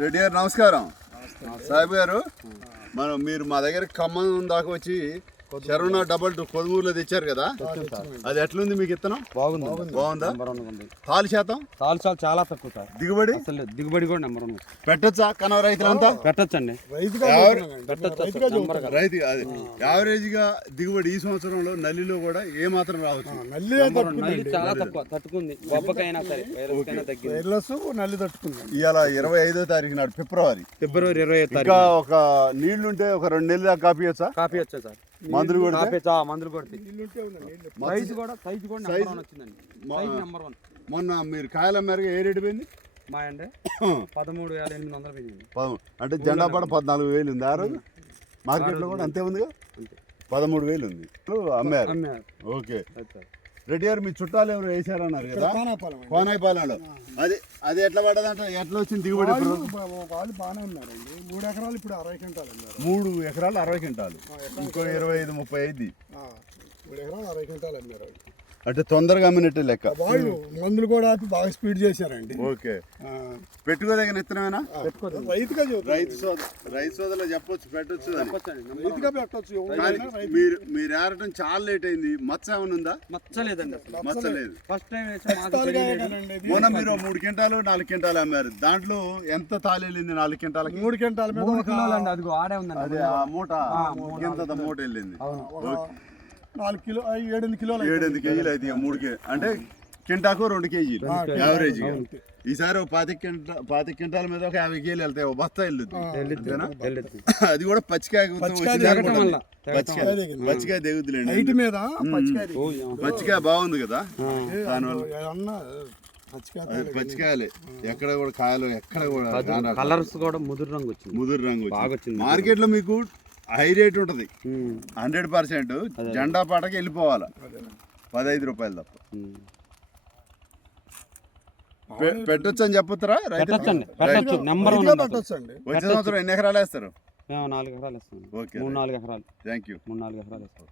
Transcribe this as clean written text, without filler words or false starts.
రెడ్డి గారు నమస్కారం. సాహిబ్ గారు, మీరు మా దగ్గర ఖమ్మం దాకా వచ్చి శరవణ డబల్ 2 కొదుమూరులో తెచ్చారు కదా, అది ఎట్లుంది మీకు ఇత్తనం? బాగుందా? తాలు శాతం చాలా తక్కువ సార్. దిగుబడి దిగుబడి కూడా నెంబర్ 1. పెట్టచ్చా కనవ రైతులంతా? పెట్టచ్చండి. రైతు యావరేజ్ గా దిగుబడి ఈ సంవత్సరంలో నల్లిలో కూడా ఏ మాత్రం రావచ్చు? చాలా తక్కువ తట్టుకుంది. బొబ్బకైనా సరే నల్లి తట్టుకుంది. ఇవాళ 25వ తారీఖు నాడు ఫిబ్రవరి 25వ ఇంకా ఒక నీళ్లుంటే ఒక 2 నెలలు దాకా కాపీయచ్చా? కాపీయచ్చా సార్. మందులు కొడితే మొన్న మీరు కాయల మేరకు ఏ రేటు పోయింది? మా అండి 13,800 పోయింది. అంటే జెండా పడ 14,000 ఉంది. ఆ రోజు మార్కెట్లో కూడా అంతే ఉందిగా, 13,000 ఉంది. అమ్మారు. ఓకే రెడ్డి గారు, మీ చుట్టాలు ఎవరు వేసారన్నారు కదా కోనాయిపాలెంలో, అది ఎట్లా పడ్డదంట? ఎట్లా వచ్చింది దిగుబడి? వాళ్ళు బాగానే ఉన్నారండి. 3 ఎకరాలు ఇప్పుడు 60 క్వింటాలు అన్నారు. 3 ఎకరాలు 60 క్వింటాలు, ఇంకో 25-30 అయింది. 3 ఎకరాలు 60 క్వింటాలు అన్నారు. అంటే తొందరగా అమ్మినట్టు లెక్క. వాళ్ళు మందులు కూడా బాగా స్పీడ్ చేశారండి. ఓకే, పెట్టుకోదగిన ఇత్తనమేనా? రైతు సోదరులు చెప్పొచ్చు, పెట్టొచ్చు, రైతుగా పెట్టొచ్చు. మీరు ఏరటం చాలా లేట్ అయింది. మచ్చ ఏమైనా ఉందా? మచ్చలేదండి, మచ్చలేదు. ఫస్ట్ టైం మొన్న మీరు 3 క్వింటాలు 4 క్వింటాలు అమ్మారు. దాంట్లో ఎంత తాళి వెళ్ళింది? 4 క్వింటాలకి 3 క్వింటాల మీద అది ఆడే ఉందండి. అదే ఆ మూట ఎంత మూట వెళ్ళింది? 4 కిలో 7 కిలోలు 7 కేజీలు అయితే 3 కేజీ అంటే కింటాకు 2 కేజీలు యావరేజ్. ఈసారి 25 క్వింటాల మీద ఒక 50 కేజీలు వెళ్తాయి. ఒక బస్తా వెళ్ళుద్ది. అది కూడా పచ్చికాయ దిగుద్దులేండి. పచ్చికాయ బాగుంది కదా, దానివల్ల పచ్చికాయలే. ఎక్కడ కూడా కాయలు ఎక్కడ కూడా కలర్స్ కూడా ముదురు రంగు వచ్చింది. మార్కెట్ లో మీకు హై రేట్ ఉంటది 100%. జెండా పాటకి వెళ్ళిపోవాలి 15 రూపాయలు తప్ప. పెట్టొచ్చు అని చెప్పుతారా? వచ్చే సంవత్సరం ఎన్ని ఎకరాలు వేస్తారు? 4 ఎకరాలు వేస్తాం. ఓకే, 3-4 ఎకరాలు. Thank you. 3-4 ఎకరాలు వేస్తాం.